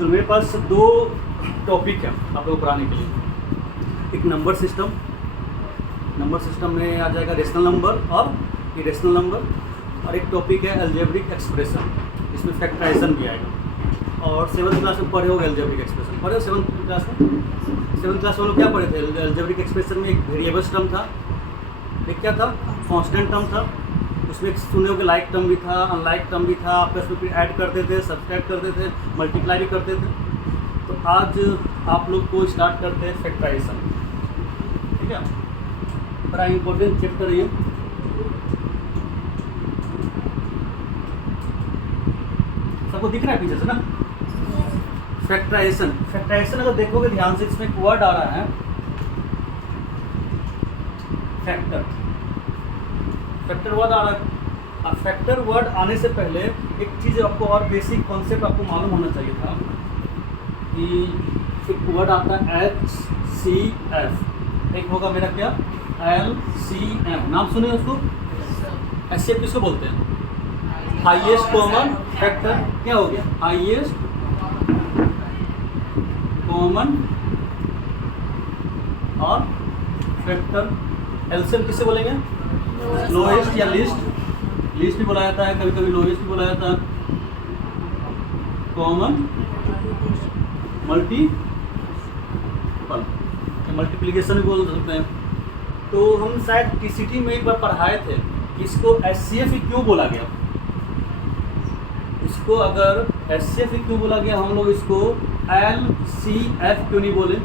तो मेरे पास दो टॉपिक है आप लोग पढ़ाने के लिए। एक नंबर सिस्टम में आ जाएगा रेशनल नंबर और इरेशनल नंबर, और एक टॉपिक है अलजेब्रिक एक्सप्रेशन, इसमें फैक्टराइजेशन भी आएगा। और 7th क्लास में पढ़े होगे अलजेब्रिक एक्सप्रेशन, पढ़े हो 7th क्लास में? 7th क्लास में लोग क्या पढ़े थे? अलजेब्रिक एक्सप्रेशन में एक वेरिएबल्स टर्म था, एक क्या था, कांस्टेंट टर्म था, उसमें सुने होगे लाइक टर्म भी था, अनलाइक टर्म भी था, आपस में फिर ऐड करते थे, सब्सट्रैक्ट करते थे, मल्टीप्लाई भी करते थे। तो आज आप लोग को स्टार्ट करते हैं फैक्टराइजेशन, ठीक है? बड़ा इम्पोर्टेंट चैप्टर ये। सबको दिख रहा है पीछे से ना? फैक्टराइजेशन अगर देखोगे ध्यान से, इसमें एक वर्ड आ रहा है फैक्टर वर्ड आ रहा है। अब फैक्टर वर्ड आने से पहले एक चीज़ आपको और बेसिक कॉन्सेप्ट आपको मालूम होना चाहिए था कि एक वर्ड आता है HCF, एक होगा मेरा क्या, LCM, नाम सुने उसको? HCF किसको बोलते हैं? Highest common factor. क्या हो गया? हाईएस्ट कॉमन और फैक्टर। एलसीएम किससे बोलेंगे? लोएस्ट या लीस्ट भी बोला जाता है, कभी कभी लोएस्ट भी बोला जाता है। कॉमन मल्टीपल, मल्टीप्लिकेशन भी बोल सकते हैं। तो हम शायद टीसीटी में एक बार पढ़ाए थे कि इसको एचसीएफ क्यों बोला गया। इसको अगर एचसीएफ क्यों बोला गया, हम लोग इसको एलसीएफ क्यों नहीं बोले?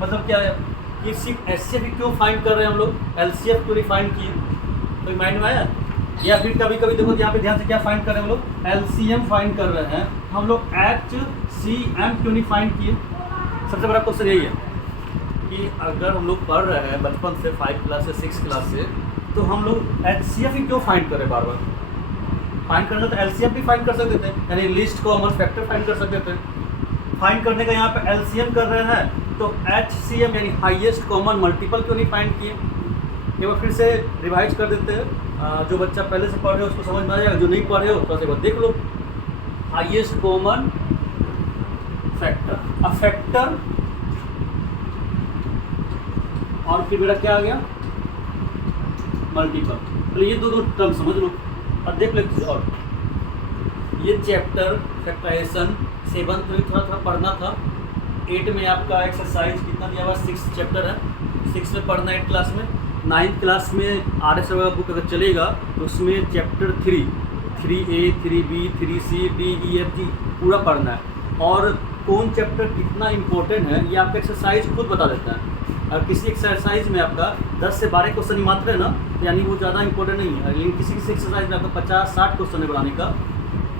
मतलब क्या है कि सिर्फ एचसीएफ क्यों फाइंड कर रहे हैं हम लोग, एलसीएफ क्यों नहीं फाइंड किए? तो माइंड में आया? या फिर कभी कभी देखो यहाँ पे ध्यान से क्या फाइंड कर रहे हैं हम लोग, एलसीएम फाइंड कर रहे हैं, हम लोग एचसीएम क्यों नहीं फाइंड किए? सबसे बड़ा क्वेश्चन यही है कि अगर हम लोग पढ़ रहे हैं बचपन से 5 क्लास से 6 क्लास से, तो हम लोग एचसीएफ क्यों फाइंड कर रहे हैं बार बार? फाइंड करना तो एलसीएम भी फाइंड कर सकते थे, यानी लिस्ट कॉमन फैक्टर फाइंड कर सकते थे। फाइंड करने का यहाँ पे एलसीएम कर रहे हैं, तो एचसीएम यानी हाईएस्ट कॉमन मल्टीपल क्यों नहीं फाइंड किए? एक बार फिर से रिवाइज कर देते हैं। जो बच्चा पहले से पढ़ रहे हो उसको समझ में आ जाएगा, जो नहीं पढ़े हो तो एक बार देख लो। Highest common factor, a factor, और फिर मेरा क्या आ गया, मल्टीपल। तो ये दो टर्म समझ लो और देख लो। और ये चैप्टर फैक्टराइजेशन 7th में थोड़ा पढ़ना था। 8 में आपका एक्सरसाइज कितना दिया हुआ? 6 चैप्टर है, 6 में पढ़ना 8 क्लास में। 9th क्लास में RS का बुक अगर चलेगा तो उसमें chapter 3A 3B 3C D E F G पूरा पढ़ना है। और कौन चैप्टर कितना इम्पोर्टेंट है ये आपका एक्सरसाइज खुद बता देता है। और किसी एक्सरसाइज में आपका 10 से 12 क्वेश्चन ही मात्र है ना, यानी वो ज़्यादा इंपॉर्टेंट नहीं है। लेकिन किसी एक्सरसाइज में आपका 50-60 क्वेश्चन है बनाने का,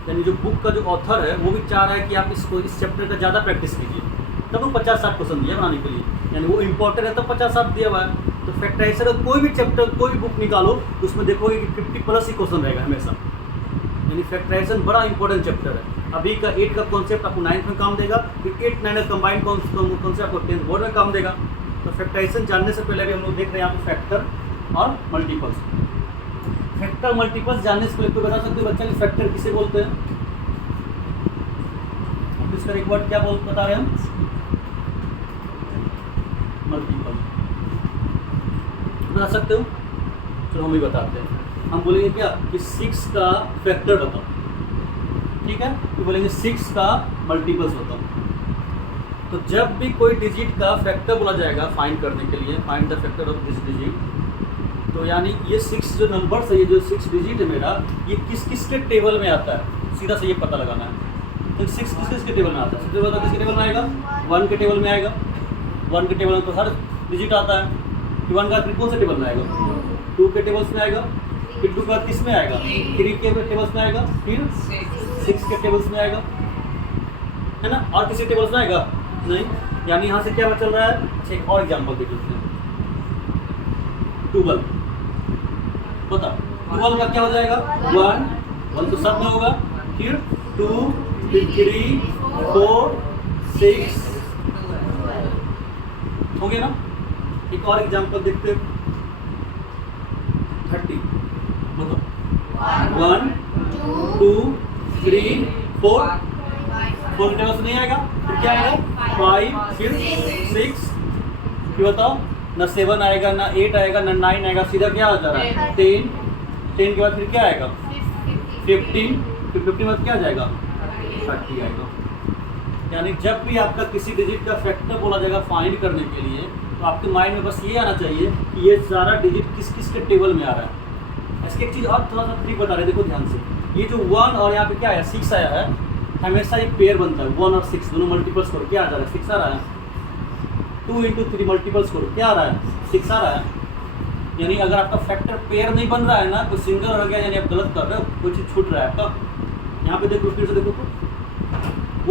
यानी जो बुक का जो ऑथर है वो भी चाह रहा है कि आप इसको इस चैप्टर का ज़्यादा प्रैक्टिस कीजिए, तब वो 50-60 क्वेश्चन दिया बनाने के लिए, यानी वो इंपॉर्टेंट है तब 50-60 दिया हुआ है। तो फैक्टराइजेशन का कोई भी चैप्टर, कोई भी बुक निकालो तो उसमें देखोगे कि 50+ ही क्वेश्चन रहेगा हमेशा, यानी फैक्टराइजेशन बड़ा इंपॉर्टेंट चैप्टर है। अभी का 8 का कॉन्सेप्ट आपको 9th में काम देगा, फिर 8-9 का कंबाइंड कॉन्सेप्ट आपको 10th बोर्ड में काम देगा। तो फैक्टराइजेशन जानने से पहले भी हम लोग देख रहे हैं यहाँ पे फैक्टर और मल्टीपल्स। फैक्टर मल्टीपल्स जानने से पहले कोई बता सकते हो बच्चा कि फैक्टर किसे बोलते हैं? इसका एक वर्ड क्या बता रहे हैं हम? मल्टीपल बता सकते हो? चलो हम भी बताते हैं। हम बोलेंगे क्या कि 6 का फैक्टर बताओ, ठीक है? तो बोलेंगे 6 का मल्टीपल्स बताओ। तो जब भी कोई डिजिट का फैक्टर बोला जाएगा फाइंड करने के लिए, find the factor of this digit, तो यानी ये 6 जो नंबर्स है, ये जो 6 डिजिट है मेरा, ये किस किस के टेबल में आता है, सीधा से ये पता लगाना है। तो 6 किस किस के टेबल में आता है? सबसे किसके टेबल में आएगा? 1 के टेबल में आएगा। 1 के टेबल में तो हर डिजिट आता है कि 1 का कौन से टेबल में आएगा? 2 के टेबल्स में आएगा, फिर 2 का किस में आएगा? 3 के टेबल्स में आएगा, फिर 6 के टेबल्स में आएगा, है ना? और किसी टेबल्स में आएगा नहीं। यानी यहाँ से क्या चल रहा है? अच्छा एक और एग्जाम्पल देख लेते हैं। 12 बता, 12 का क्या हो जाएगा? 1 तो सब में होगा, फिर 2 फिर 3 4 6 हो गया ना? एक और एग्जाम्पल देखते हैं। 30 बताओ, 1 2 3 4 4 के टेबल से नहीं आएगा, फिर क्या आएगा 5, फिर 6, फिर बताओ ना 7 आएगा, ना 8 आएगा, ना 9 आएगा, सीधा क्या आ जा रहा है 10, 10 के बाद फिर क्या आएगा 15, फिर 15 के बाद क्या आ जाएगा 30 आएगा। यानी जब भी आपका किसी डिजिट का फैक्टर बोला जाएगा फाइंड करने के लिए, तो आपके माइंड में बस ये आना चाहिए कि ये सारा डिजिट किस किस के टेबल में आ रहा है। इसकी एक चीज़ और थोड़ा सा ट्रिक बता रहे, देखो ध्यान से, ये जो 1 और यहाँ पे क्या आया 6 आया है, हमेशा एक पेयर बनता है 1 और 6 दोनों मल्टीपल्स करो क्या आ जा रहा है 6 आ रहा है। 2 × 3 मल्टीपल्स करो क्या आ रहा है 6 आ रहा है। यानी अगर आपका फैक्टर पेयर नहीं बन रहा है ना, कोई सिंगल हो गया यानी आप गलत कर रहे हो, कोई चीज़ छूट रहा है आपका। यहाँ पे देखो फिर से देखो तो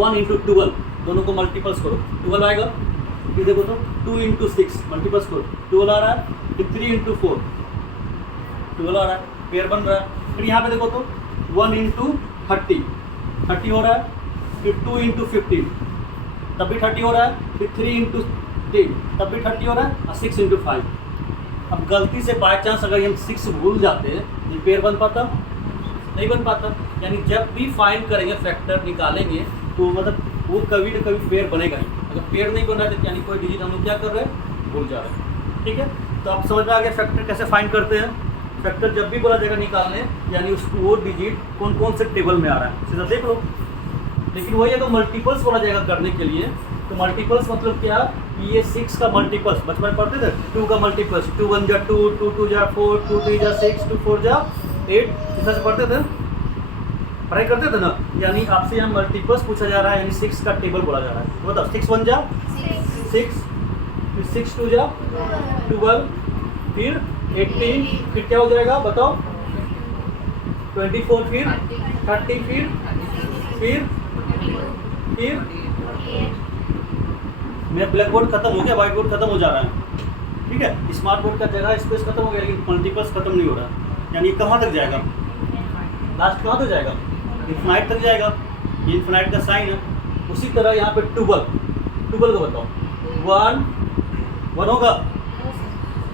1 × 12 दोनों को मल्टीपल्स करो 12 आएगा। फिर देखो तो 2 × 6 मल्टीपल्स करो 12 आ रहा है। फिर 3 × 4 12 आ रहा है, पेयर बन रहा है। फिर यहाँ पे देखो तो 1 × 30 हो रहा है। फिर 2 × 15 तब भी 30 हो रहा है। फिर 3 × 10 तब भी 30 हो रहा है। और 6 × 5। अब गलती से बाय चांस अगर हम 6 भूल जाते हैं, ये पेयर बन पाता नहीं बन पाता। यानी जब भी फाइंड करेंगे फैक्टर निकालेंगे तो मतलब वो कभी ना कभी पेयर बनेगा ही। अगर पेयर नहीं बन रहा है तो यानी कोई डिजिट हम लोग क्या कर रहे हैं भूल जा रहे हैं। ठीक है, तो आप समझ में आ गया फैक्टर कैसे फाइंड करते हैं। फैक्टर जब भी बोला जाएगा निकालने, यानी उसको वो डिजिट कौन कौन से टेबल में आ रहा है सीधा देख लो। लेकिन वही अगर मल्टीपल्स बोला जाएगा करने के लिए, तो मल्टीपल्स मतलब क्या, ये 6 का मल्टीपल्स बचपन में पढ़ते थे, 2 का मल्टीपल्स 2 × 1 = 2, 2 × 2 = 4, 2 × 3 = 6, 2 × 4 = 8, इस तरह से पढ़ते थे, पढ़ाई करते थे ना। यानी आपसे यहाँ मल्टीपल्स पूछा जा रहा है, यानी 6 का टेबल बोला जा रहा है। तो बताओ 6 × 1 = 6, फिर 6 × 2 = 12, फिर 18, फिर क्या हो जाएगा बताओ 24, फिर 30, फिर मेरा ब्लैक बोर्ड खत्म हो गया, व्हाइट बोर्ड खत्म हो जा रहा है। ठीक है, स्मार्ट बोर्ड का जगह स्पेस खत्म हो गया, लेकिन मल्टीपल्स खत्म नहीं हो रहा। यानी कहाँ तक जाएगा, लास्ट कहाँ तक जाएगा, इन्फिनाइट तक जाएगा। ये इन्फिनाइट का साइन है। उसी तरह यहाँ पे 12 को बताओ 1 होगा,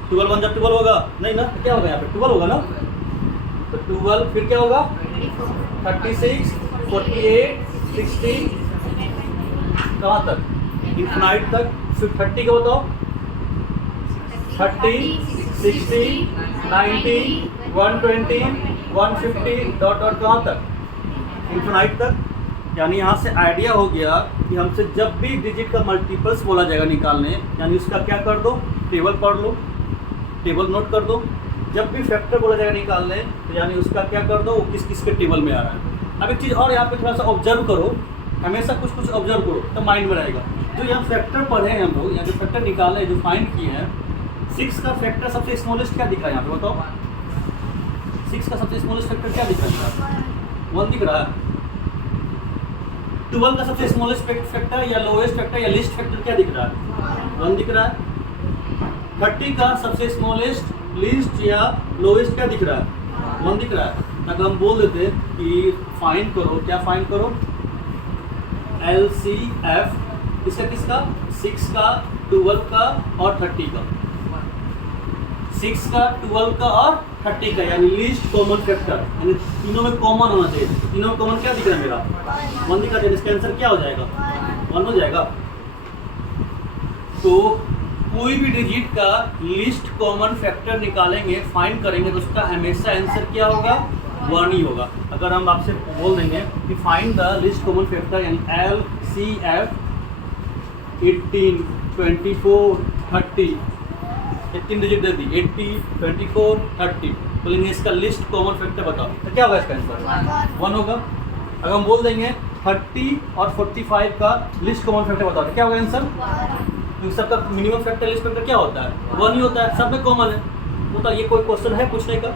12 × 1 = 12 होगा नहीं ना, तो क्या होगा यहाँ पे 12 होगा ना। तो 12 फिर क्या होगा 36, 48, 60 कहाँ तक इन्फिनाइट तक। फिर 30 का बताओ 30, 60, 90, 120, 150 डॉट कहाँ तक इन्फिनाइट तक। यानी यहाँ से आइडिया हो गया कि हमसे जब भी डिजिट का मल्टीपल्स बोला जाएगा निकालने, यानी उसका क्या कर दो टेबल पढ़ लो, टेबल नोट कर दो। जब भी फैक्टर बोला जाएगा निकालने, तो यानी उसका क्या कर दो वो किस किस के टेबल में आ रहा है। अब एक चीज़ और यहाँ पे थोड़ा सा ऑब्जर्व करो, हमेशा कुछ कुछ ऑब्जर्व करो तो माइंड में रहेगा। जो यहाँ फैक्टर पढ़े हैं हम लोग, यहाँ जो फैक्टर निकाले जो फाइंड किए हैं, 6 का फैक्टर सबसे स्मॉलेस्ट क्या दिख रहा है यहाँ पे बताओ। 6 का सबसे स्मॉलेस्ट फैक्टर क्या दिख रहा है 1 दिख रहा है। 12 का सबसे स्मॉलेस्ट फैक्टर या लोएस्ट फैक्टर या लिस्ट फैक्टर क्या दिख रहा है 1 दिख रहा है। 30 का सबसे स्मॉलेस्ट लिस्ट या लोएस्ट क्या दिख रहा है 1 दिख रहा है। अगर हम बोल देते कि फाइंड करो, क्या फाइंड करो LCF किसका 6 का 12 का और 30 का, 6 का 12 का और 30 का, यानी लीस्ट कॉमन फैक्टर, यानी तीनों में कॉमन होना चाहिए। तीनों में कॉमन क्या दिख रहा है मेरा 1 दिख रहा है। इसका आंसर क्या हो जाएगा 1 हो जाएगा। तो कोई भी डिजिट का लीस्ट कॉमन फैक्टर निकालेंगे फाइंड करेंगे तो उसका हमेशा आंसर क्या होगा 1 ही होगा। अगर हम आपसे बोल देंगे कि find the least common factor यानी LCF 18, 24, 30, ये 3 डिजिट दे दी 80, 24, 30, बोलेंगे इसका लिस्ट कॉमन फैक्टर बताओ, तो क्या होगा इसका आंसर 1 होगा। अगर हम बोल देंगे 30 और 45 का लिस्ट कॉमन फैक्टर बताओ, तो क्या होगा आंसर। तो सबका मिनिमम फैक्टर लिस्ट फैक्टर क्या होता है 1 ही होता है, सब में कॉमन है। वो तो ये कोई क्वेश्चन है पूछने का,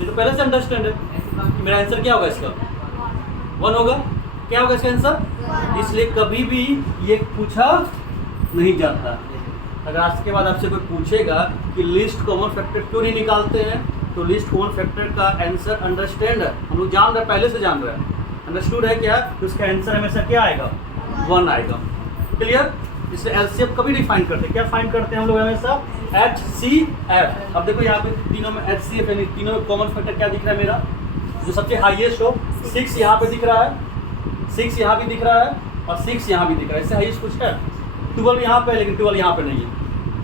ये तो पहले से अंडरस्टैंड है कि मेरा आंसर क्या होगा इसका 1 होगा। क्या होगा इसका आंसर, इसलिए कभी भी ये पूछा नहीं जाता। अगर आज के बाद आपसे कोई पूछेगा कि लिस्ट कॉमन फैक्टर क्यों नहीं निकालते हैं, तो लिस्ट कॉमन फैक्टर का आंसर अंडरस्टैंड है, हम लोग जान रहे हैं, पहले से जान रहे हैं, अंडरस्टूड है क्या, तो उसका आंसर हमेशा क्या आएगा 1 आएगा। क्लियर। इसलिए LCF कभी नहीं फाइंड करते, क्या फाइंड करते हैं हम लोग हमेशा HCF। अब देखो यहाँ पे तीनों में HCF यानी तीनों में कॉमन फैक्टर क्या दिख रहा है मेरा, जो सबसे हाईएस्ट हो 6 यहाँ पे दिख रहा है, 6 यहाँ भी दिख रहा है और 6 यहाँ भी दिख रहा है, इससे हाईएस्ट कुछ है? 12 यहाँ पे है, लेकिन 12 यहाँ पे नहीं है,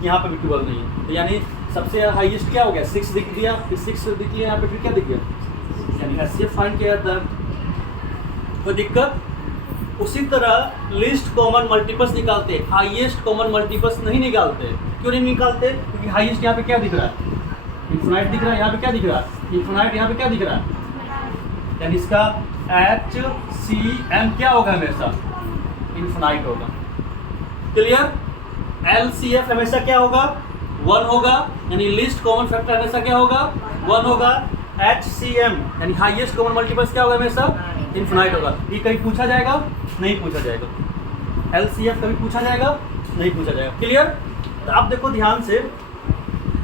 यहाँ पे भी 12 नहीं है, तो यानी सबसे हाईएस्ट क्या हो गया? 6 दिख दिया, फिर 6 दिख गया, यहाँ पे फिर क्या दिख गया? यानी एचसीएफ फाइंड किया जाता है। कोई दिक्कत? उसी तरह लिस्ट कॉमन मल्टीपल्स निकालते, हाईएस्ट कॉमन मल्टीपल्स नहीं निकालते। क्यों नहीं निकालते? क्योंकि हाईएस्ट यहाँ पे क्या दिख रहा है? इन्फिनाइट दिख रहा है, यहाँ पे क्या दिख रहा है? इन्फिनाइट, यहाँ पे क्या दिख रहा है? यानी इसका HCM क्या होगा? हमेशा इन्फिनाइट होगा। क्लियर? LCF हमेशा क्या होगा? 1 होगा, यानी लिस्ट कॉमन फैक्टर हमेशा क्या होगा? 1 होगा। HCM यानी हाईएस्ट कॉमन मल्टीपल्स क्या होगा? हमेशा इन्फिनाइट होगा। ये कहीं पूछा जाएगा? नहीं पूछा जाएगा। LCF कभी पूछा जाएगा? नहीं पूछा जाएगा। क्लियर? तो आप देखो ध्यान से,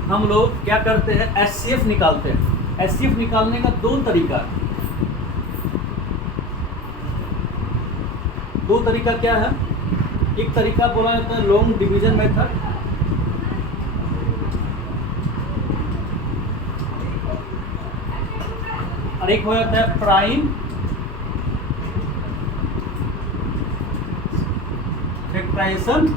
हम लोग क्या करते हैं? HCF निकालते हैं। HCF निकालने का 2 तरीका है। 2 तरीका क्या है? एक तरीका बोला जाता है लॉन्ग डिवीजन मेथड, और एक हो जाता है प्राइम फैक्टराइजेशन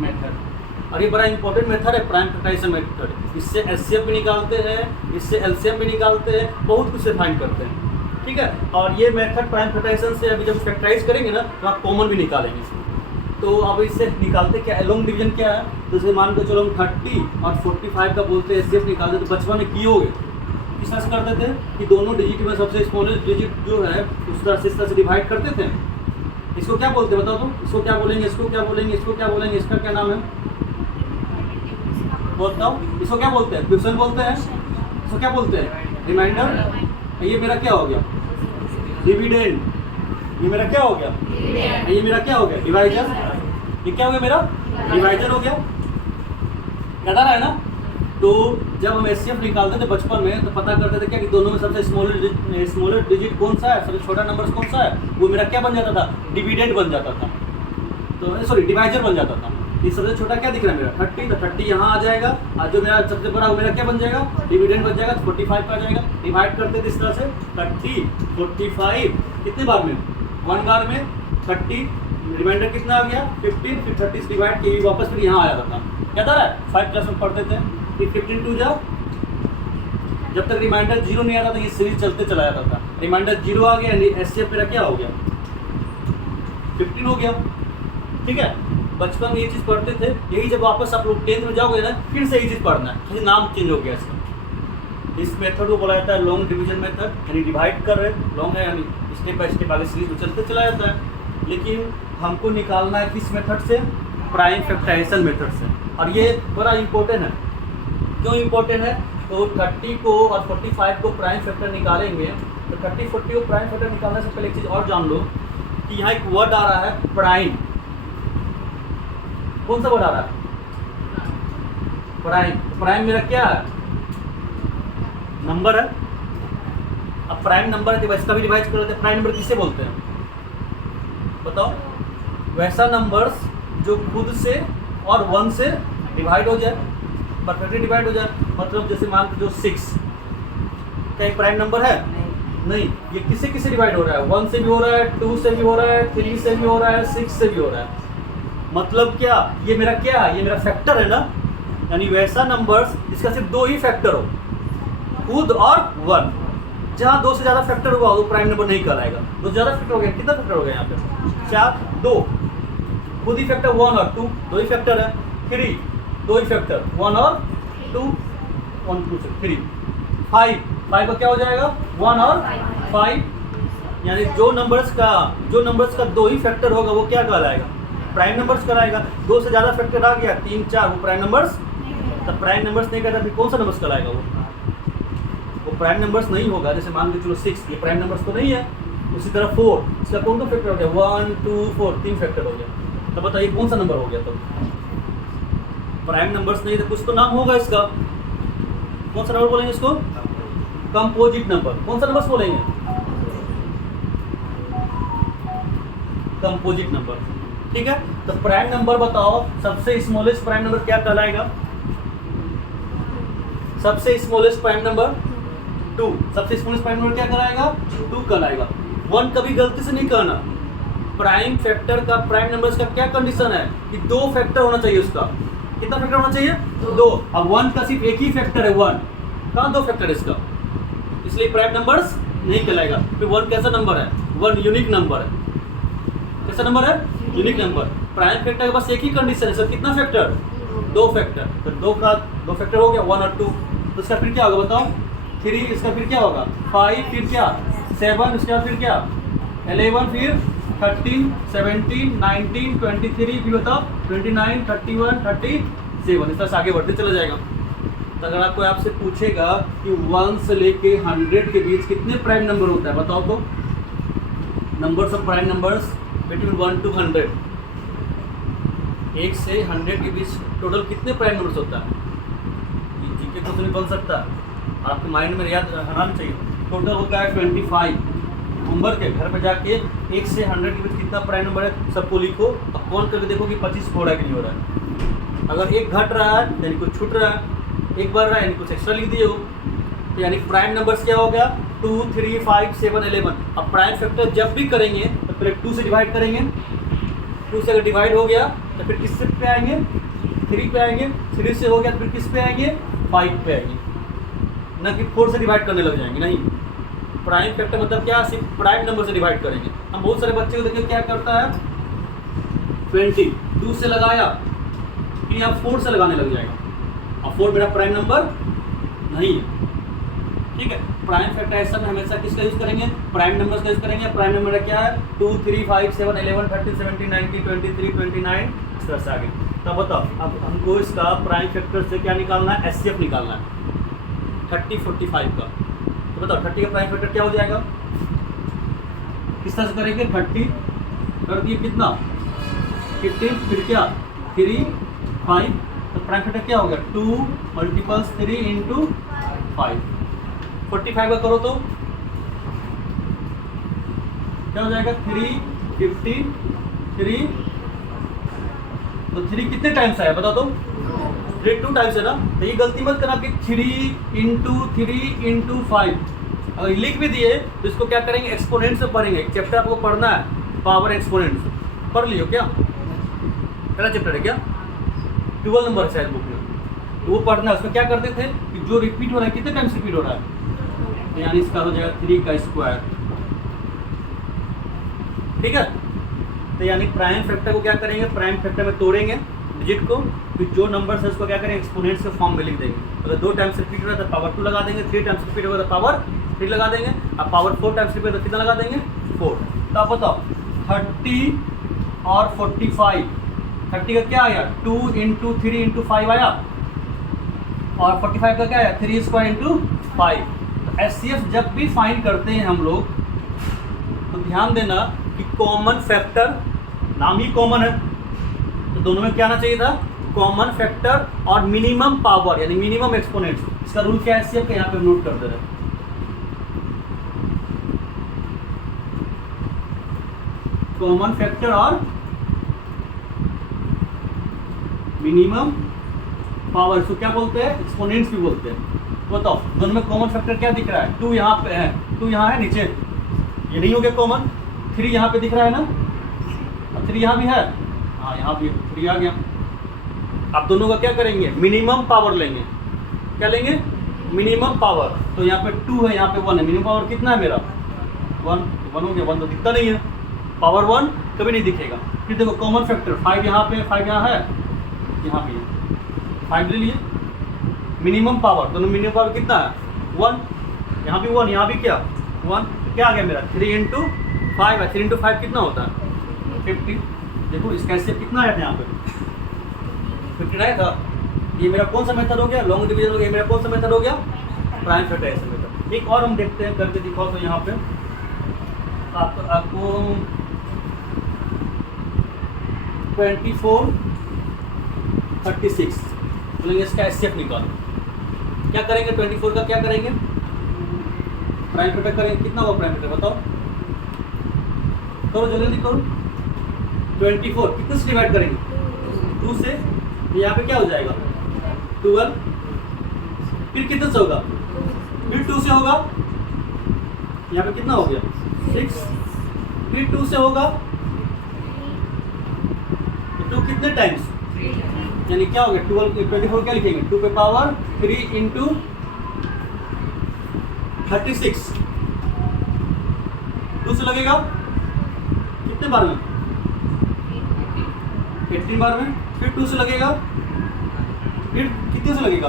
मेथड। और ये बड़ा इंपॉर्टेंट मेथड है प्राइम फैक्टराइजेशन मेथड। इससे एचसीएफ भी निकालते हैं, इससे एलसीएम भी निकालते हैं, बहुत कुछ से फाइंड करते हैं। ठीक है, और ये मेथड प्राइम फैक्टराइजेशन से अभी जब फैक्टराइज करेंगे ना तो आप कॉमन भी निकालेंगे। तो अब इससे निकालते क्या है? लॉन्ग डिवीजन क्या है? तो जैसे मान के चलो हम 30 और 45 का बोलते हैं एचसीएफ निकालते, तो बचपन में किए होगे किस तरह से करते थे कि दोनों डिजिट में सबसे स्मॉलेस्ट डिजिट जो है उस तरह से इस तरह से डिवाइड करते थे। इसको क्या बोलते हैं बताओ तुम? इसको क्या बोलेंगे? इसको क्या बोलेंगे? इसको क्या बोलेंगे? इसका क्या नाम है बताओ? इसको क्या बोलते हैं? क्वेश्चन बोलते हैं। इसको क्या बोलते हैं? रिमाइंडर। ये मेरा क्या हो गया? डिविडेंड। ये मेरा क्या हो गया? ये मेरा क्या हो गया? डिवाइजर। ये क्या हो गया? मेरा डिवाइजर हो गया। याद आ रहा है ना? तो जब हम एचसीएफ निकालते थे बचपन में तो पता करते थे क्या कि दोनों में सबसे स्मॉलेस्ट डिजिट कौन सा है, सबसे छोटा नंबर कौन सा है? वो मेरा क्या बन जाता था? डिविडेंड बन जाता था। तो सॉरी डिवाइजर बन जाता था। ये सबसे छोटा क्या दिख रहा है मेरा? 30। तो 30 यहाँ आ जाएगा, और जो मेरा सबसे बड़ा वो मेरा क्या बन जाएगा? डिविडेंड बन जाएगा। 45 का आ जाएगा। डिवाइड करते थे इस तरह से 30 45 कितने बार में? 1 बार में 30। रिमाइंडर कितना आ गया? 15। फिर 30 डिवाइड किए वापस फिर यहाँ आ जाता था। याद आ रहा है? 5 क्लास में पढ़ते थे। फिर 15 2 जब तक रिमाइंडर 0 नहीं आता था ये सीरीज चलते चला जाता था। रिमाइंडर 0 आ गया, यानी एचसीएफ मेरा क्या हो गया? 15 हो गया। ठीक है, बचपन में ये चीज़ पढ़ते थे। यही जब वापस आप लोग 10th में जाओगे ना फिर से यही चीज़ पढ़ना है, खाली नाम चेंज हो गया इसका। इस मेथड को बोला जाता है लॉन्ग डिवीजन मेथड, यानी डिवाइड कर रहे हैं, लॉन्ग है यानी स्टेप बाय स्टेप आगे सीरीज में चलते चला जाता है। लेकिन हमको निकालना है किस मेथड से? प्राइम फैक्टराइजेशन मेथड से। और ये बड़ा इंपॉर्टेंट है। क्यों इंपॉर्टेंट है? तो 30 को और 45 को प्राइम फैक्टर निकालेंगे तो 30 40 को प्राइम फैक्टर निकालने से पहले एक चीज़ और जान लो कि यहाँ एक वर्ड आ रहा है प्राइम। कौन सा वर्ड आ रहा है? प्राइम। प्राइम मेरा क्या है? नंबर है। अब प्राइम नंबर है तो इसका भी डिवाइड कर लेते हैं। प्राइम नंबर किसे बोलते हैं बताओ? वैसा नंबर्स जो खुद से और 1 से डिवाइड हो जाए, परफेक्टली डिवाइड हो जाए। मतलब जैसे मान लो जो 6 क्या एक प्राइम नंबर है? नहीं। ये किसे किसे डिवाइड हो रहा है? 1 से भी हो रहा है, 2 से भी हो रहा है, 3 से भी हो रहा है, 6 से भी हो रहा है। मतलब क्या? ये मेरा क्या है? ये मेरा फैक्टर है ना। यानी वैसा नंबर्स जिसका सिर्फ 2 ही फैक्टर हो, खुद और 1। जहाँ 2 से ज़्यादा फैक्टर हुआ वो प्राइम नंबर नहीं कहलाएगा। 2 से ज़्यादा फैक्टर हो गया, कितना फैक्टर हो गया यहाँ पे? 4 2 खुद ही फैक्टर 1 और 2 2 ही फैक्टर है। 3 2 ही फैक्टर 1 और 2 1 2 से 3 5 5 का क्या हो जाएगा? 1 और 5। यानी जो नंबर्स का 2 ही फैक्टर होगा वो क्या कहलाएगा? प्राइम नंबर्स कहलाएगा। 2 से ज़्यादा फैक्टर आ गया 3 4 वो प्राइम नंबर्स। तब प्राइम नंबर्स नहीं कहता, फिर कौन सा नंबर्स कहलाएगा? वो प्राइम नंबर्स नहीं होगा। जैसे मान लो चलो 6 ये प्राइम नंबर्स तो नहीं है। उसी तरह 4 इसका कौन सा फैक्टर हो गया? 1 2 4 3 फैक्टर हो गया। तो बताइए कौन सा नंबर हो गया? तो प्राइम नंबर्स नहीं तो कुछ तो नाम होगा इसका। कौन सा नंबर बोलेंगे इसको? Composite number. कौन सा नंबर्स बोलेंगे? Composite number. ठीक है, तो प्राइम नंबर बताओ सबसे स्मॉलेस्ट प्राइम नंबर क्या कहलाएगा? सबसे स्मॉलेस्ट प्राइम नंबर 2। सबसे स्मॉलेस्ट प्राइम नंबर क्या कहलाएगा? 2 कहलाएगा। 1 कभी गलती से नहीं कहना। प्राइम फैक्टर का, प्राइम नंबर्स का क्या कंडीशन है कि 2 फैक्टर होना चाहिए उसका। कितना फैक्टर होना चाहिए? 2। अब 1 का सिर्फ एक ही फैक्टर है 1, कहाँ 2 फैक्टर है इसका, इसलिए प्राइम नंबर्स नहीं कहलाएगा। फिर 1 कैसा नंबर है? 1 यूनिक नंबर है। कैसा नंबर है? Unique number. प्राइम फैक्टर के पास एक ही कंडीशन है सर, कितना फैक्टर? 2 फैक्टर। तो 2 फैक्टर हो गया 1 और 2, तो इसका फिर क्या होगा बताओ? 3, इसका फिर क्या होगा? 5, फिर क्या 7, इसके बाद फिर क्या 11, फिर 13, 17, 19, 23, फिर बताओ 29, 31, 37, इस तरह से आगे बढ़ते चला जाएगा। तो अगर आपको आपसे पूछेगा कि 1 से लेके 100 के बीच कितने प्राइम नंबर होता है बताओ तो? Numbers of prime numbers between 1 to 100, 1 से 100 के बीच टोटल कितने प्राइम नंबर्स होता है? जीके तो नहीं बन सकता, आपके माइंड में याद रहना चाहिए। टोटल होता है 25। होमवर्क है, घर पे जाके 1 से 100 के बीच कितना प्राइम नंबर है सबको लिखो, अब कौन करके देखो कि 25 हो रहा है कि नहीं हो रहा है। अगर एक घट रहा है यानी कुछ छूट रहा है, एक बढ़ रहा है यानी कुछ एक्स्ट्रा लिख दिए हो, तो यानी प्राइम नंबर्स क्या हो गया 2, 3, 5, 7, 11। अब प्राइम फैक्टर जब भी करेंगे तो पहले 2 से डिवाइड करेंगे, 2 से अगर डिवाइड हो गया तो फिर किससे पे आएंगे? 3 पे आएंगे, 3 से हो गया तो फिर किस पे आएंगे? 5 पे आएंगे, ना कि 4 से डिवाइड करने लग जाएंगे। नहीं, प्राइम फैक्टर मतलब क्या, सिर्फ प्राइम नंबर से डिवाइड करेंगे। हम बहुत सारे बच्चे को देखिए क्या करता है 20, 2 से लगाया फिर यहाँ 4 से लगाने लग जाएगा, अब 4 मेरा प्राइम नंबर नहीं है। ठीक है, प्राइम फैक्टराइजेशन हमेशा किसका यूज करेंगे? प्राइम नंबर्स का यूज करेंगे। प्राइम नंबर क्या है? 2, 3, 5, 7, 11, 13, 17, 19, 23, 29, इस तरह से आगे। तो बताओ अब हमको इसका प्राइम फैक्टर से क्या निकालना है? एचसीएफ निकालना है 30, 45 का। तो बताओ 30 का प्राइम फैक्टर क्या हो जाएगा? किस तरह से करेंगे? 30 कर दिए कितना 15, फिर क्या 3, 5, तो प्राइम फैक्टर क्या हो गया 2 मल्टीपल्स 3 इंटू 5। 45 का करो तो क्या हो जाएगा 3, 15, 3, तो 3 कितने टाइम्स आया बता दो? 3 2 टाइम्स है ना। तो ये गलती मत करना कि 3 इंटू 3 इंटू 5, अगर लिख भी दिए तो इसको क्या करेंगे? एक्सपोनेंट से पढ़ेंगे। एक चैप्टर आपको पढ़ना है पावर एक्सपोनेंट, पढ़ लियो क्या? पहला चैप्टर है क्या? 12 नंबर शायद बुक में, तो वो पढ़ना है। उसमें क्या करते थे कि जो रिपीट हो रहा है कितने टाइम्स रिपीट हो रहा है, तो यानी इसका हो जाएगा 3 का स्क्वायर। ठीक है, तो यानी प्राइम फैक्टर को क्या करेंगे? प्राइम फैक्टर में तोड़ेंगे डिजिट को, फिर जो नंबर है उसको क्या करेंगे? एक्सपोनेंट्स के फॉर्म में लिख देंगे। अगर 2 टाइम्स रिपीट हो रहा है तो पावर 2 लगा देंगे, 3 टाइम्स रिपीट होगा तो पावर 3 लगा देंगे, अब पावर 4 टाइम्स रिपीट तो कितना लगा देंगे? 4। तो आप बताओ 30 और 45, 30 का क्या आया 2 इंटू 3 इंटू 5 आया, और 45 का क्या आया 3 स्क्वायर इंटू 5। तो एचसीएफ जब भी फाइंड करते हैं हम लोग तो ध्यान देना कि कॉमन फैक्टर, नाम ही कॉमन है तो दोनों में क्या आना चाहिए था? कॉमन फैक्टर और मिनिमम पावर यानी मिनिमम एक्सपोनेंट्स। इसका रूल क्या है एचसीएफ का? यहाँ पे नोट कर दे रहे हैं। कॉमन फैक्टर और मिनिमम पावर, इसको क्या बोलते हैं? एक्सपोनेंट्स भी बोलते हैं। बताओ दोनों में कॉमन फैक्टर क्या दिख रहा है? 2 यहाँ पे है, 2 यहाँ है नीचे, ये नहीं हो गया कॉमन। 3 यहाँ पे दिख रहा है ना, और 3 यहाँ भी है, हाँ यहाँ भी 3 आ गया। अब दोनों का क्या करेंगे? मिनिमम पावर लेंगे। क्या लेंगे? Minimum power. तो यहाँ पे 2 है, यहाँ पे 1 है, मिनिमम पावर कितना है मेरा? 1 हो गया। 1 तो दिखता नहीं है, पावर 1 कभी नहीं दिखेगा। फिर देखो कॉमन फैक्टर 5 यहाँ पे, 5 यहाँ है, यहाँ भी है, 5 ले लिए। मिनिमम पावर, दोनों मिनिमम पावर कितना है? 1, यहाँ भी 1, यहाँ भी क्या 1, क्या आ गया मेरा 3 इंटू 5 है। 3 इंटू 5 कितना होता है? 50। देखो इसका एचसीएफ कितना आया था यहाँ पे? 50 आया था। ये मेरा कौन सा मेथड हो गया? लॉन्ग डिवीजन हो गया। मेरा कौन सा मेथड हो गया? Prime factorization method. एक और हम देखते हैं, करके दिखाओ तो यहाँ पे आपको 24, 36 बोलेंगे इसका एचसीएफ निकालो। क्या करेंगे? 24 का क्या करेंगे? प्राइम फैक्टर करेंगे। कितना हुआ प्राइम फैक्टर बताओ? करो जल्दी करो। 24 कितने से डिवाइड करेंगे? 2 से। यहाँ पे क्या हो जाएगा 12, फिर कितने से होगा? फिर 2 से होगा, यहाँ पे कितना हो गया 6, फिर 2 से होगा, 2 कितने टाइम्स, यानी क्या हो गया 12 24 क्या लिखेंगे 2 पे पावर 3 इंटू 36, 2 से लगेगा कितने बार में 18 बार में, फिर 2 से लगेगा, फिर कितने से लगेगा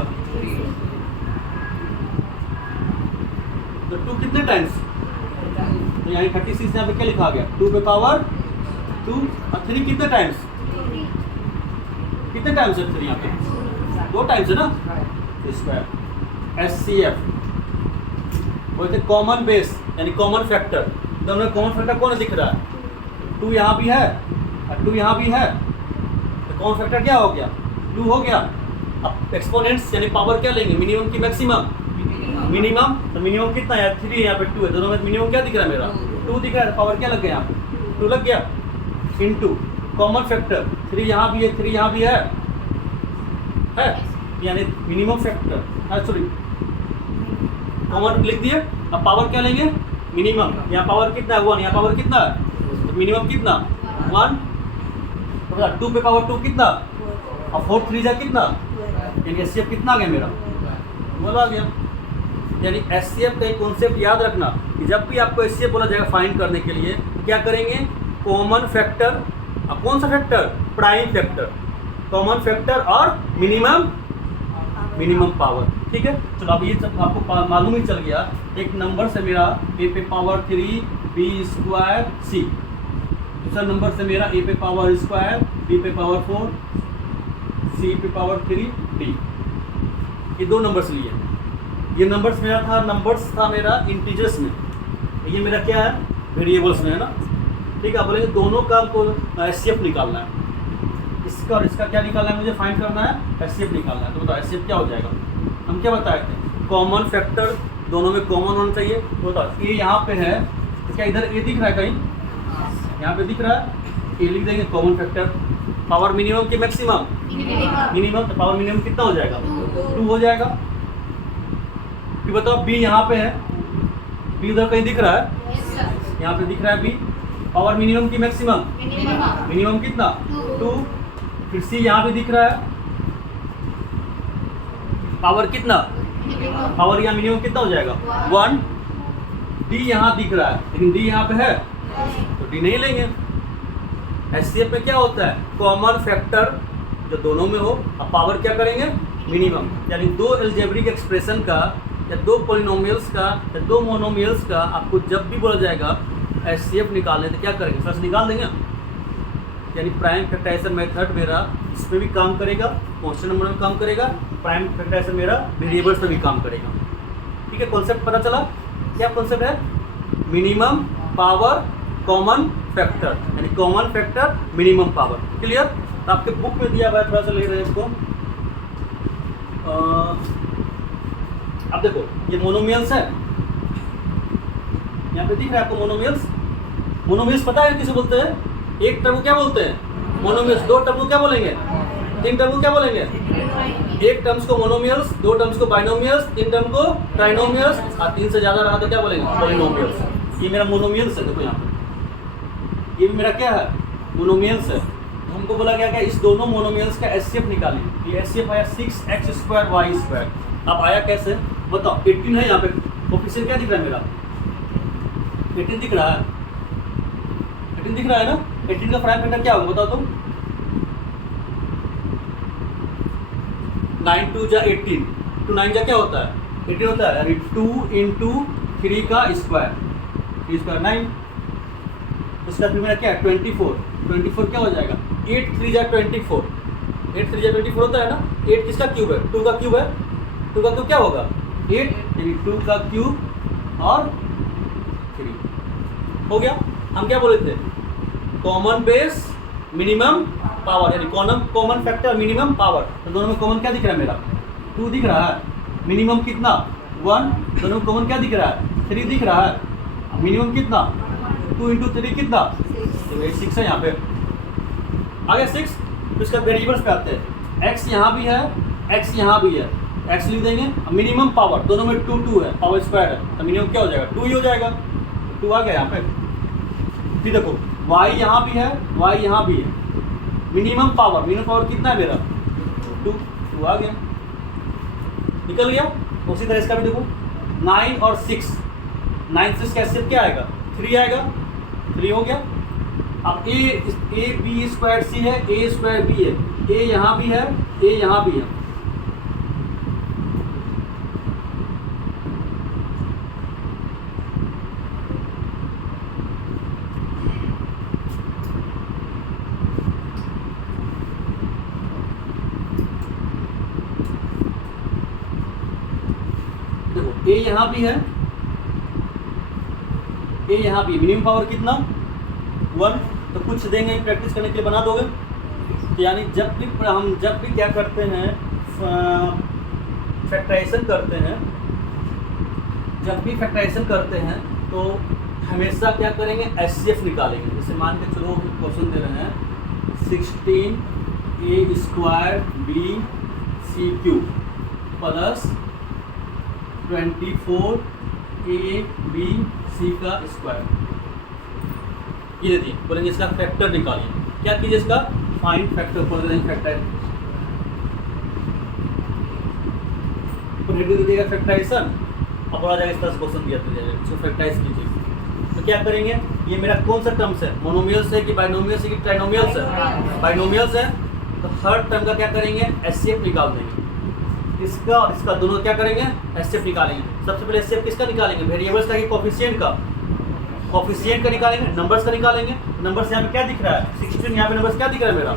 तो 2 कितने टाइम्स, तो यानी 36 यहाँ पे क्या लिखा गया 2 पे पावर 2 और 3 कितने टाइम्स, कितने टाइम्स है 3 यहाँ पे 2 टाइम्स है ना, स्क्वायर SCF बोलते कॉमन बेस यानी कॉमन फैक्टर, दोनों में कॉमन फैक्टर कौन दिख रहा है 2 यहाँ भी है और 2 यहाँ भी है, तो कॉमन फैक्टर क्या हो गया 2 हो गया। अब एक्सपोनेंट्स यानी पावर क्या लेंगे मिनिमम की मैक्सिमम, मिनिमम तो मिनिमम कितना है 3 यहाँ पे 2 है, दोनों में मिनिमम क्या दिख रहा है मेरा 2 दिख रहा है, पावर क्या लग गया यहाँ पे 2 लग गया इनटू कॉमन फैक्टर 3 यहाँ भी है 3 यहाँ भी है यानी मिनिमम फैक्टर सॉरी कॉमन लिख दिए। अब पावर क्या लेंगे मिनिमम, यहाँ पावर कितना है 1, यहाँ पावर कितना है तो मिनिमम कितना 1, 2 पे पावर 2 कितना और 4 3 जा कितना, यानी SCF कितना आ गया मेरा बोला आ गया। यानी SCF का एक कॉन्सेप्ट याद रखना कि जब भी आपको SCF बोला जाएगा फाइंड करने के लिए क्या करेंगे कॉमन फैक्टर, अब कौन सा factor prime factor, common factor और मिनिमम पावर, ठीक है। चलो अब ये सब आपको मालूम ही चल गया, एक नंबर से मेरा a पे पावर 3 b स्क्वायर c, दूसरा नंबर से मेरा a पे पावर स्क्वायर b पे पावर 4 c पे पावर 3 d, ये 2 नंबर्स लिए। ये नंबर्स मेरा था, नंबर्स था मेरा इंटीजर्स में, ये मेरा क्या है वेरिएबल्स में है ना, ठीक है। बोलेंगे दोनों का हमको SCF निकालना है, इसका और इसका क्या निकालना है मुझे फाइंड करना है SCF निकालना है, तो बताओ SCF क्या हो जाएगा, हम क्या बताए थे कॉमन फैक्टर दोनों में कॉमन होना चाहिए, तो बताओ ये यहाँ पे है तो क्या इधर ए दिख रहा है कहीं, यहाँ पे दिख रहा है ए लिख देंगे कॉमन फैक्टर, पावर मिनिमम की मैक्सिमम मिनिमम, तो पावर मिनिमम कितना हो जाएगा 2 हो जाएगा। फिर बताओ बी यहाँ पे है, बी उधर कहीं दिख रहा है, यहाँ पे दिख रहा है बी, पावर मिनिमम की मैक्सिमम मिनिमम कितना 2, फिर सी यहाँ पे दिख रहा है, पावर कितना पावर यहाँ मिनिमम कितना हो जाएगा 1, डी यहाँ दिख रहा है लेकिन डी यहाँ पे है तो डी नहीं लेंगे। SCF में क्या होता है कॉमन फैक्टर जो दोनों में हो, अब पावर क्या करेंगे मिनिमम, यानी 2 अलजेब्रिक एक्सप्रेशन का या 2 पॉलिनोमियल्स का या 2 मोनोमियल्स का आपको जब भी बोला जाएगा SCF निकालने तो क्या करेंगे फर्स्ट निकाल देंगे, यानी प्राइम फैक्टराइजेशन मेथड मेरा इस पे भी काम करेगा, कांस्टेंट नंबर में काम करेगा, प्राइम फैक्टराइजेशन मेरा वेरिएबल्स पे भी काम करेगा, ठीक है। कॉन्सेप्ट पता चला, क्या कॉन्सेप्ट है मिनिमम पावर कॉमन फैक्टर, यानी common factor minimum power, clear. तो आपके बुक में दिया हुआ है, थोड़ा सा ले रहे हैं इसको, अब देखो ये मोनोमियल्स है, यहाँ पे दिख रहा है आपको मोनोमियल्स, मोनोमियल्स पता है किसे बोलते हैं, एक टर्म को क्या बोलते हैं मोनोमियल्स, 2 टर्म को क्या बोलेंगे 3 टर्म को क्या बोलेंगे, एक टर्म्स को मोनोमियल्स, 2 टर्म्स को बाइनोमियल्स, 3 टर्म को ट्राइनोमियल्स और 3 से ज्यादा रहा तो क्या बोलेंगे पॉलिनोमियल्स। ये मेरा मोनोमियल्स है, देखो यहाँ पे ये भी मेरा क्या है मोनोमियल्स है। हमको बोला गया कि इस दोनों मोनोमियल्स का SCF निकालिए, ये SCF आया 6x² y², अब आया कैसे बताओ 18 है यहाँ पे, कोफिशिएंट क्या दिख रहा है मेरा 18 दिख रहा है, 18 दिख रहा है ना, 18 का प्राइम फैक्टर क्या होगा बताओ तुम, 9 2 जा 18, 2 9 जा क्या होता है 18 होता है, यानी 2 इंटू 3 का स्क्वायर 3 स्क्वायर 9, उसका फिर मेरा क्या है 24 क्या हो जाएगा 8 3 जा 24, 8 3 जा 24 होता है ना, 8 किसका क्यूब है 2 का क्यूब है, 2 का क्यूब क्या होगा 8, यानी 2 का क्यूब और 3 हो गया। हम क्या बोले थे कॉमन बेस मिनिमम पावर, यानी कॉमन फैक्टर मिनिमम पावर, तो दोनों में कॉमन क्या दिख रहा है मेरा 2 दिख रहा है, मिनिमम कितना 1, दोनों में कॉमन क्या दिख रहा है 3 दिख रहा है, मिनिमम कितना 2 इंटू 3 कितना तो 6 है यहाँ पे आ गया 6। तो इसका वेरिएबल्स पे आते हैं, x यहाँ भी है x यहाँ भी है, x लिख देंगे, मिनिमम पावर दोनों में 2 2 है, पावर स्क्वायर है तो मिनिमम क्या हो जाएगा 2 ही हो जाएगा, 2 आ गया यहाँ पे। फिर देखो y यहाँ भी है y यहाँ भी है, मिनिमम पावर कितना है मेरा 2 आ गया, निकल गया। उसी तरह इसका भी देखो 9 और 6, 9 6 कैसे क्या आएगा 3 आएगा, 3 हो गया। अब ए बी स्क्वायर सी है, ए स्क्वायर बी है, ए यहाँ भी है, ए यहाँ भी है। देखो ए यहाँ भी है, ए यहाँ भी, मिनिमम पावर कितना 1। तो कुछ देंगे प्रैक्टिस करने के लिए, बना दोगे। तो यानी जब भी क्या करते हैं फैक्टराइजेशन करते हैं तो हमेशा क्या करेंगे HCF निकालेंगे। जैसे मान के चलो क्वेश्चन दे रहे हैं 16 A² BC³ प्लस 24 ABC का स्क्वायर, ये दिए, बोलेंगे इसका फैक्टर निकालिए। क्या कीजिए, इसका फाइंड फैक्टर कर देंगे, फैक्टराइजेशन। अब बोला जाएगा इस तरह से क्वेश्चन दिया जाएगा, इसको फैक्टराइज कीजिए। तो क्या करेंगे, ये मेरा कौन सा टर्म्स है, मोनोमियल्स है कि बाइनोमियल्स है कि ट्राइनोमियल्स है, बाइनोमियल्स है। तो हर टर्म का क्या करेंगे HCF निकाल देंगे। इसका और इसका दोनों क्या करेंगे HCF निकालेंगे। सबसे पहले HCF किसका निकालेंगे, वेरिएबल्स का, कोफिशिएंट का निकालेंगे, नंबर्स का निकालेंगे। नंबर्स यहाँ पे क्या दिख रहा है 16, यहाँ पे नंबर्स क्या दिख रहा है मेरा,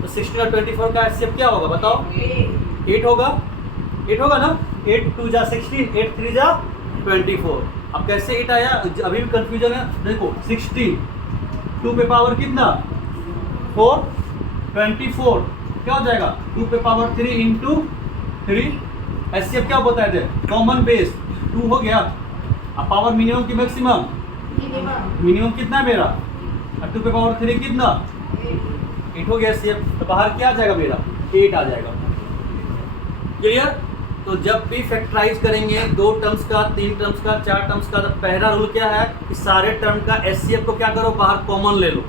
तो 16 और 24 का HCF क्या होगा बताओ, 8 होगा ना। 8 2 जा 16, 8 3 जा 24। अब कैसे 8 आया, अभी भी कंफ्यूजन है। देखो 16 2 पे पावर कितना 4, 24 क्या हो जाएगा 2 पे पावर 3 इंटू 3। HCF क्या बताए थे, कॉमन बेस 2 हो गया। अब पावर मिनिमम की मैक्सिमम, मिनिमम कितना है मेरा, 2 पे पावर 3 कितना 8 हो गया HCF। तो बाहर क्या आ जाएगा मेरा 8 आ जाएगा। क्लियर। तो जब भी फैक्टराइज करेंगे 2 टर्म्स का, 3 टर्म्स का, 4 टर्म्स का, तो पहला रूल क्या है कि सारे टर्म का HCF को क्या करो बाहर कॉमन ले लो।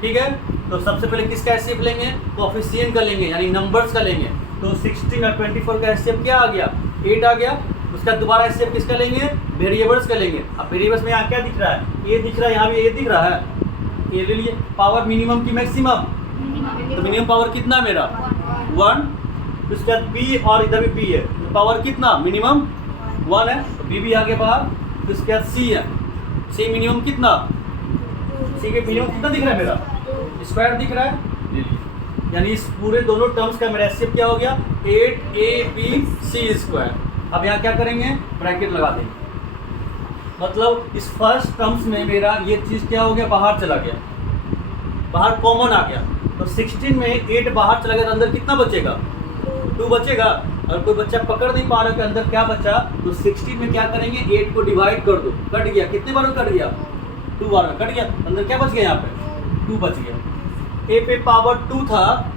ठीक है। तो सबसे पहले किसका HCF लेंगे, कोफिशिएंट का लेंगे, यानी नंबर्स का लेंगे। तो 16 और 24 का HCF क्या आ गया 8 आ गया। उसका दोबारा HCF किसका लेंगे, वेरिएबल्स का लेंगे। अब वेरिएबल्स में यहाँ क्या दिख रहा है, ए दिख रहा है, यहाँ भी ए दिख रहा है, ए ले लिए। पावर मिनिमम की मैक्सिमम, तो मिनिमम पावर कितना मेरा 1। उसके बाद बी और इधर भी बी है, तो पावर कितना मिनिमम 1 है, तो बी भी आगे बाहर। उसके बाद सी है, सी मिनिमम कितना, सी के मिनिमम कितना दिख रहा है मेरा स्क्वायर दिख रहा है, ले लिए। यानी इस पूरे दोनों टर्म्स का मेरा HCF क्या हो गया 8ABC²। अब यहाँ क्या करेंगे ब्रैकेट लगा देंगे, मतलब इस फर्स्ट टर्म्स में मेरा ये चीज़ क्या हो गया बाहर चला गया, बाहर कॉमन आ गया। तो 16 में 8 बाहर चला गया तो अंदर कितना बचेगा 2 बचेगा। अगर कोई बच्चा पकड़ नहीं पा रहा कि अंदर क्या बचा, तो 16 में क्या करेंगे 8 को डिवाइड कर दो, कट गया, कितने बार में कट गया 2 बार में कट गया। अंदर क्या बच गया, यहाँ पे 2 बच गया। ए पे पावर 2 था,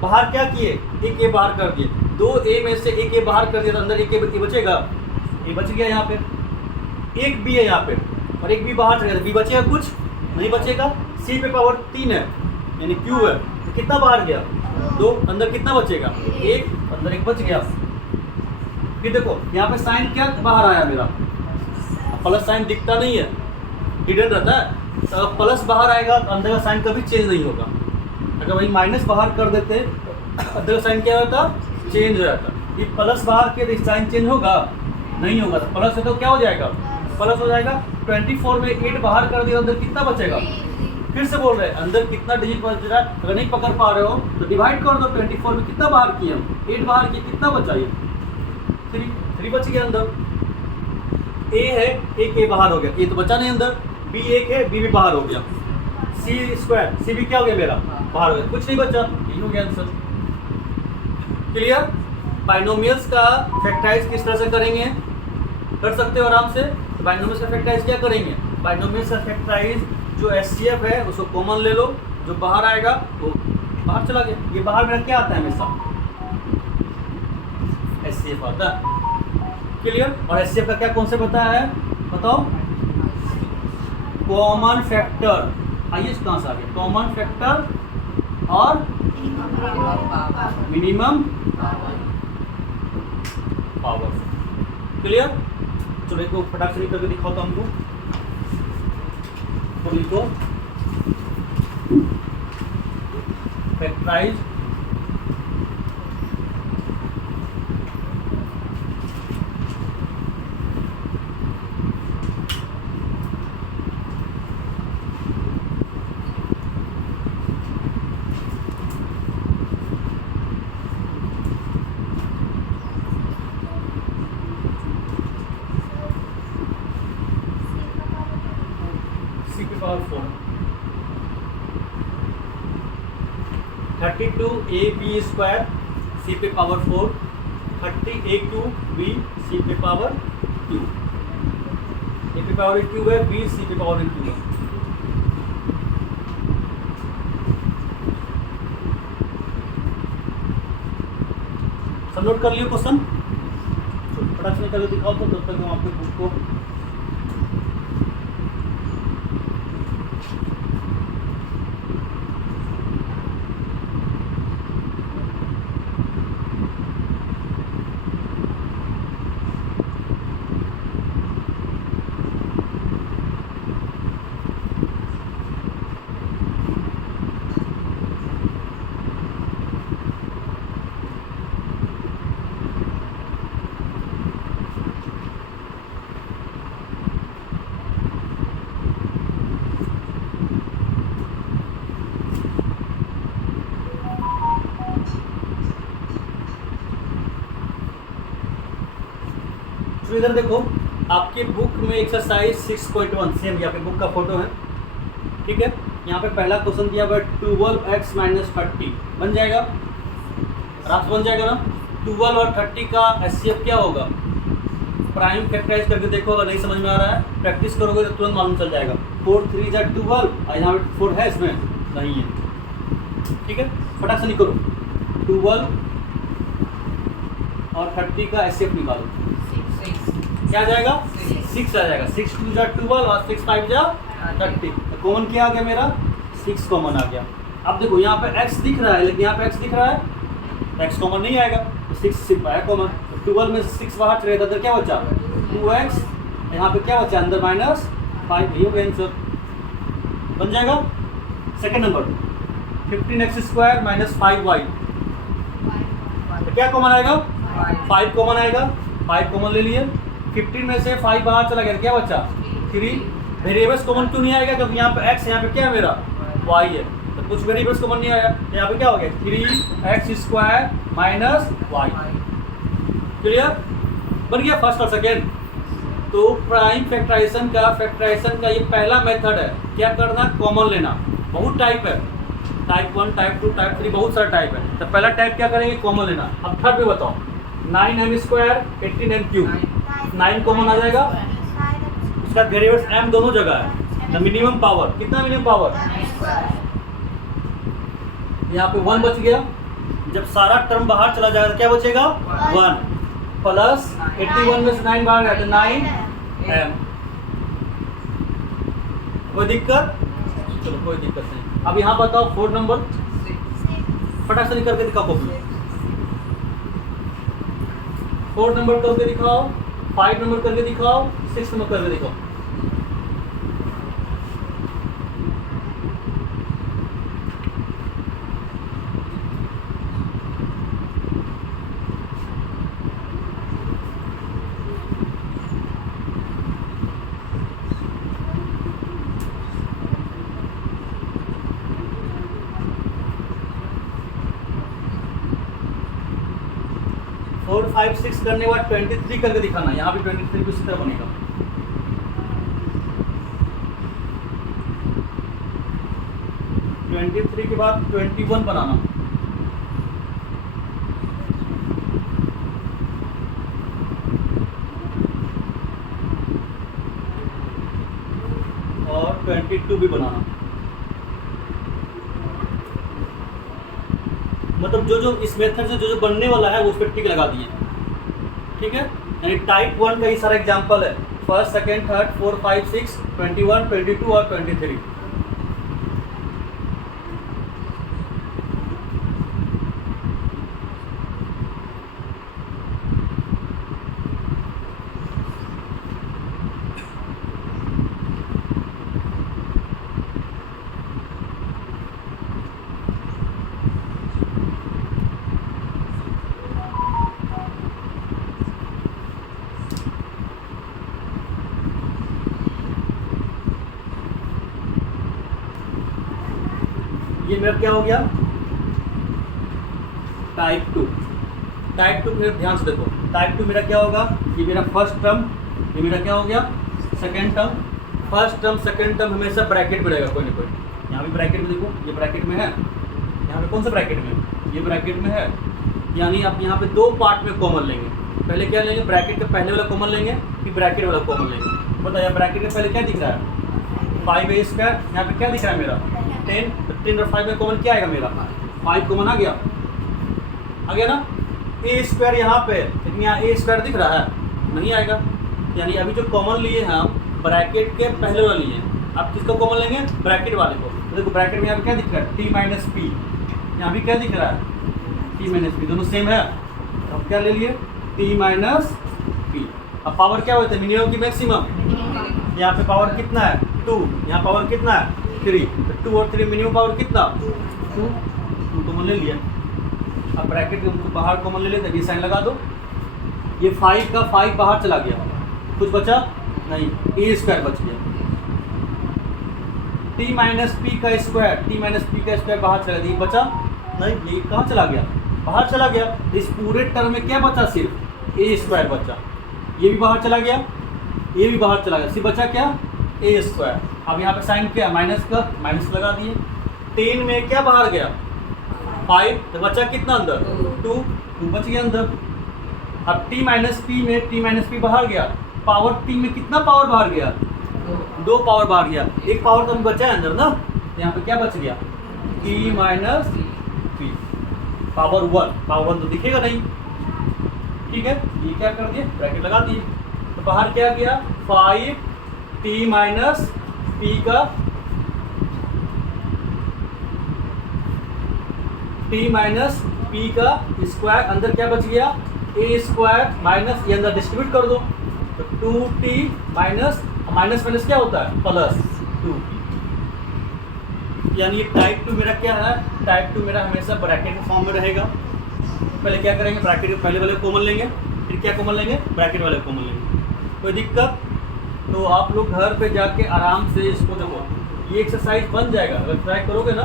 बाहर क्या किए एक ए बाहर कर दिए, 2 ए में से एक ए बाहर कर दिया तो अंदर एक ए बचेगा, ए बच गया। यहाँ पे एक बी है यहाँ पे और एक बी बाहर चला गया, बी बचेगा कुछ नहीं बचेगा। सी पे पावर 3 है यानी क्यू है, तो कितना बाहर गया 2, अंदर कितना बचेगा 1, अंदर 1 बच गया। फिर देखो यहाँ पे साइन क्या बाहर आया मेरा, प्लस साइन दिखता नहीं है, हिडन रहता है। तो प्लस बाहर आएगा तो अंदर का साइन कभी चेंज नहीं होगा। अगर वही माइनस बाहर कर देते तो अंदर का साइन क्या होता चेंज हो जाता। ये प्लस बाहर के साइन चेंज होगा नहीं होगा, तो प्लस है तो क्या हो जाएगा प्लस हो जाएगा। 24 में 8 बाहर कर दिया, अंदर कितना बचेगा, फिर से बोल रहे हैं अंदर कितना डिजिट बच रहा है। अगर नहीं पकड़ पा रहे हो तो डिवाइड कर दो, 24 में कितना बाहर किए हम 8 बाहर किए, कितना बचा ये 3 बच गया अंदर। ए है एक ए बाहर हो गया, ए तो बचा नहीं अंदर, बी एक है बी भी बाहर हो गया, C² सी भी क्या हो गया मेरा बाहर हो गया, कुछ नहीं बचा, यही हो गया आंसर। क्लियर। बाइनोमियल्स का फैक्टराइज किस तरह से करेंगे, कर सकते हो आराम से। तो बाइनोमियल्स का फैक्टराइज क्या करेंगे, बाइनोमियल्स का फैक्टराइज जो HCF है उसको कॉमन ले लो, जो बाहर आएगा वो बाहर चला गया। ये बाहर मेरा क्या आता है हमेशा HCF आता है। क्लियर। और HCF का क्या कॉन्सेप्ट बताया है बताओ, कॉमन फैक्टर। आइए कहाँ से आ गया, कॉमन फैक्टर और मिनिमम पावर। क्लियर? चलो एक फटाक से करके दिखाओ तो हमको। तो लिखो फैक्टराइज सी पे पावर 4 32ab स्क्वायर सी पे पावर 4 30a3b सी पे पावर 2 ए पे पावर क्यूब है, बी सी पे पावर क्यूब है। सब नोट कर लियो क्वेश्चन, फटाक से करके दिखाओ तो तब तक हम आपके बुक को तो इधर देखो आपके बुक में एक्सरसाइज 6.1 सेम यहाँ पे बुक का फोटो है, ठीक है। यहाँ पे पहला क्वेश्चन दिया हुआ है 12x माइनस 30 बन जाएगा, आराम से बन जाएगा ना। 12 और 30 का एचसीएफ क्या होगा, प्राइम फैक्टराइज करके देखो, अगर नहीं समझ में आ रहा है प्रैक्टिस करोगे तो तुरंत मालूम चल जाएगा। 4 3 जा 12 और यहाँ पे 4 है, इसमें नहीं है, ठीक है। फटाक से निकलो 12 और 30 का एचसीएफ निकालो, क्या आ जाएगा 6 आ जाएगा। 6 2 जा 12 और 6 5 जा 30, तो कॉमन क्या आ गया मेरा 6 कॉमन आ गया। अब देखो यहाँ पे x दिख रहा है, लेकिन यहाँ पे x दिख रहा है, x कॉमन नहीं आएगा, तो 6 सिर्फ आया कॉमन। तो 12 में से 6 बाहर चले जाता, क्या बचा 2x, यहाँ पे क्या बचा अंदर माइनस 5, ये हो गया आंसर, बन जाएगा। Second number 15x square minus 5y, तो क्या कॉमन आएगा 5 कॉमन आएगा, 5 कॉमन ले लिए। 15 में से 5 बाहर चला गया, क्या बचा 3। वेरिएबल्स कॉमन क्यों नहीं आएगा, क्योंकि यहाँ पे x, यहाँ पे क्या है मेरा y है, तो कुछ वेरिएबल्स कॉमन नहीं आया, तो यहाँ पे क्या हो गया 3x square minus y। Clear? बन गया फर्स्ट और सेकेंड। तो प्राइम फैक्टराइजेशन का ये पहला मेथड है, क्या करना कॉमन लेना। बहुत टाइप है, टाइप 1 टाइप 2 टाइप 3 बहुत सारा टाइप है। तो पहला टाइप क्या करेंगे कॉमन लेना। अब थर्ड में बताओ 9m square 18m cube, 9 common आ जाएगा, उसका वेरिएबल्स m दोनों जगह है। द मिनिमम पावर कितना, मिनिमम पावर यहाँ पे 1 बच गया। जब सारा टर्म बाहर चला जाएगा तो क्या बचेगा 1 प्लस 81 में से 9 बाहर गया तो 9m। कोई दिक्कत? चलो कोई दिक्कत नहीं। अब यहाँ बताओ 4 नंबर, फटाक से करके दिखाओ कॉपी। 4 नंबर करके दिखाओ, 5 नंबर करके दिखाओ, 6 नंबर करके दिखाओ। फोर 5 6 करने के बाद 23 करके दिखाना, यहाँ भी 23 उसी तरह बनेगा। के बाद 21 बनाना, और 22 भी बनाना। मतलब जो इस मेथड से जो बनने वाला है वो उस पर टिक लगा दिए, ठीक है। यानी टाइप 1 का ही सारा एग्जांपल है, फर्स्ट सेकंड थर्ड 4 5 6 21 22 और 23। मेरा क्या हो गया, टाइप 2। टाइप 2 फिर ध्यान से देखो, टाइप 2 मेरा क्या होगा, ये मेरा फर्स्ट टर्म, ये मेरा क्या हो गया second term. First term second term हमेशा ब्रैकेट में रहेगा कोई ना कोई। यहाँ भी ब्रैकेट में देखो, ये ब्रैकेट में है, यहाँ पे कौन सा ब्रैकेट में है, ये ब्रैकेट में है। यानी आप यहाँ पे दो पार्ट में कॉमन लेंगे। पहले क्या लेंगे, ब्रैकेट के पहले वाला कॉमन लेंगे, फिर ब्रैकेट वाला कॉमन लेंगे। बताइए ब्रैकेट के पहले क्या दिख रहा है, 5a स्क्वायर। यहाँ पे क्या दिख रहा है मेरा 10, 10 और 5 में कॉमन क्या आएगा मेरा 5 कॉमन आ गया ना। a स्क्वायर यहाँ पे, लेकिन यहाँ a स्क्वायर दिख रहा है, नहीं आएगा। यानी अभी जो कॉमन लिए हैं हम ब्रैकेट के पहले वाला लिए हैं, आप किसको कॉमन लेंगे, ब्रैकेट वाले को। तो देखो ब्रैकेट में यहाँ पे क्या दिख रहा है, t माइनस पी, यहाँ भी क्या दिख रहा है t माइनस पी, दोनों सेम है। अब क्या ले लिए t माइनस पी। अब पावर क्या होता है, मिनिमम की मैक्सिमम। यहाँ पे पावर कितना है 2, यहाँ पावर कितना है 3, तो 2 और 3 मिनिमम पावर कितना 2 कॉमन ले लिया। अब ब्रैकेट के बाहर कॉमन ले लेते, ये साइन लगा दो, ये 5 का 5 बाहर चला गया, कुछ बचा नहीं, a स्क्वायर बच गया। t माइनस पी का स्क्वायर, t माइनस पी का स्क्वायर बाहर चला गया, ये बचा नहीं, ये कहाँ चला गया, बाहर चला गया। इस पूरे टर्म में क्या बचा, सिर्फ a स्क्वायर बचा। ये भी बाहर चला गया, ये भी बाहर चला गया, सिर्फ बचा क्या a स्क्वायर। अब यहाँ पे साइन क्या माइनस का, माइनस लगा दिए। 10 में क्या बाहर गया 5, तो बचा कितना अंदर 2 बच गया अंदर। अब t माइनस पी में t माइनस पी बाहर गया, पावर t में कितना पावर बाहर गया 2 पावर बाहर गया, एक पावर तो अभी बचा है अंदर ना। यहाँ पे क्या बच गया t minus P power 1, power 1 तो दिखेगा नहीं, ठीक है। ये क्या कर दिए, ब्रैकेट लगा दिए, तो बाहर क्या गया 5 t माइनस पी का t माइनस पी का स्क्वायर, अंदर क्या बच गया a स्क्वायर माइनस, ये अंदर डिस्ट्रीब्यूट कर दो, तो 2t माइनस माइनस माइनस क्या होता है प्लस 2t। यानी टाइप 2 मेरा क्या है, टाइप 2 मेरा हमेशा ब्रैकेट के फॉर्म में रहेगा। पहले क्या करेंगे, ब्रैकेट के पहले वाले कॉमन लेंगे, फिर क्या कॉमन लेंगे, ब्रैकेट वाले कॉमन लेंगे। कोई दिक्कत तो आप लोग घर पे जाके आराम से इसको देखो, ये एक्सरसाइज बन जाएगा, अगर ट्राई करोगे ना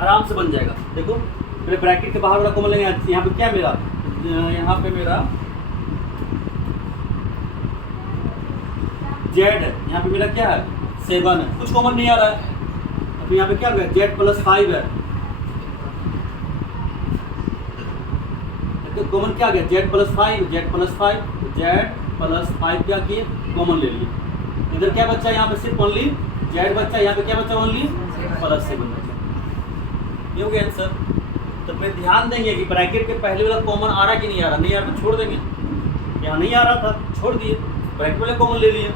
आराम से बन जाएगा। देखो पहले ब्रैकेट के बाहर वाला कॉमन लेंगे, यहाँ पे क्या मेरा, यहाँ पे मेरा z है, यहाँ पे मेरा क्या है 7 है, कुछ कॉमन नहीं आ रहा है। तो यहाँ पे क्या हो गया z प्लस 5 है, तो कॉमन क्या आ गया z plus 5, z plus 5, z plus 5 क्या किए कॉमन ले लिए। इधर क्या बच्चा, यहाँ पे सिर्फ ओनली z बच्चा, यहाँ पे क्या बच्चा ओनली प्लस 7 बच्चा। ये हो गया आंसर। तो फिर ध्यान देंगे कि ब्रैकेट के पहले वाला कॉमन आ रहा कि नहीं आ रहा, नहीं आ रहा तो छोड़ देंगे, यहाँ नहीं आ रहा था छोड़ दिए, ब्रैकेट वाले कॉमन ले लिए।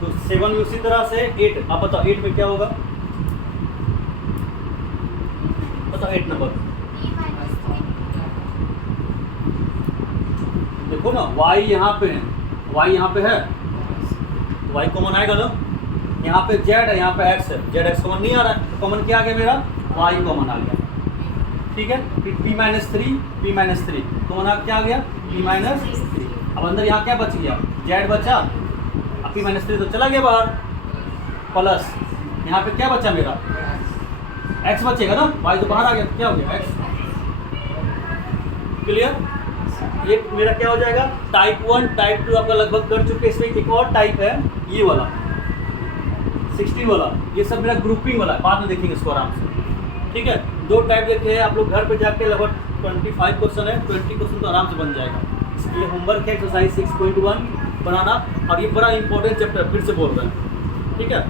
तो 7 में उसी तरह से 8, आप बताओ 8 में क्या होगा, बताओ 8 नंबर देखो ना, y यहाँ पे है, y यहाँ पे है, y कॉमन आएगा ना। यहाँ पे z है, यहाँ पे x है, z x कॉमन नहीं आ रहा है, तो कॉमन क्या आ गया मेरा y कॉमन आ गया, ठीक है। फिर p माइनस 3 कॉमन क्या आ गया p माइनस 3। अब अंदर यहाँ क्या बच गया z बचा, अब p माइनस 3 तो चला गया बाहर, प्लस यहाँ पे क्या बचा मेरा x बचेगा ना, y तो बाहर आ गया, तो क्या हो गया x। क्लियर, ये मेरा क्या हो जाएगा टाइप 1, टाइप 2 आपका लगभग कर चुके। इसमें एक और टाइप है ये वाला 16 वाला, ये सब मेरा ग्रुपिंग वाला है, बाद में देखेंगे इसको आराम से, ठीक है। 2 टाइप देखे हैं आप लोग, घर पे जाके लगभग 25 क्वेश्चन है, 20 क्वेश्चन तो आराम से बन जाएगा। इसके लिए होमवर्क है एक्सरसाइज 6.1 बनाना, और ये बड़ा इंपॉर्टेंट चैप्टर फिर से बोल रहे हैं, ठीक है।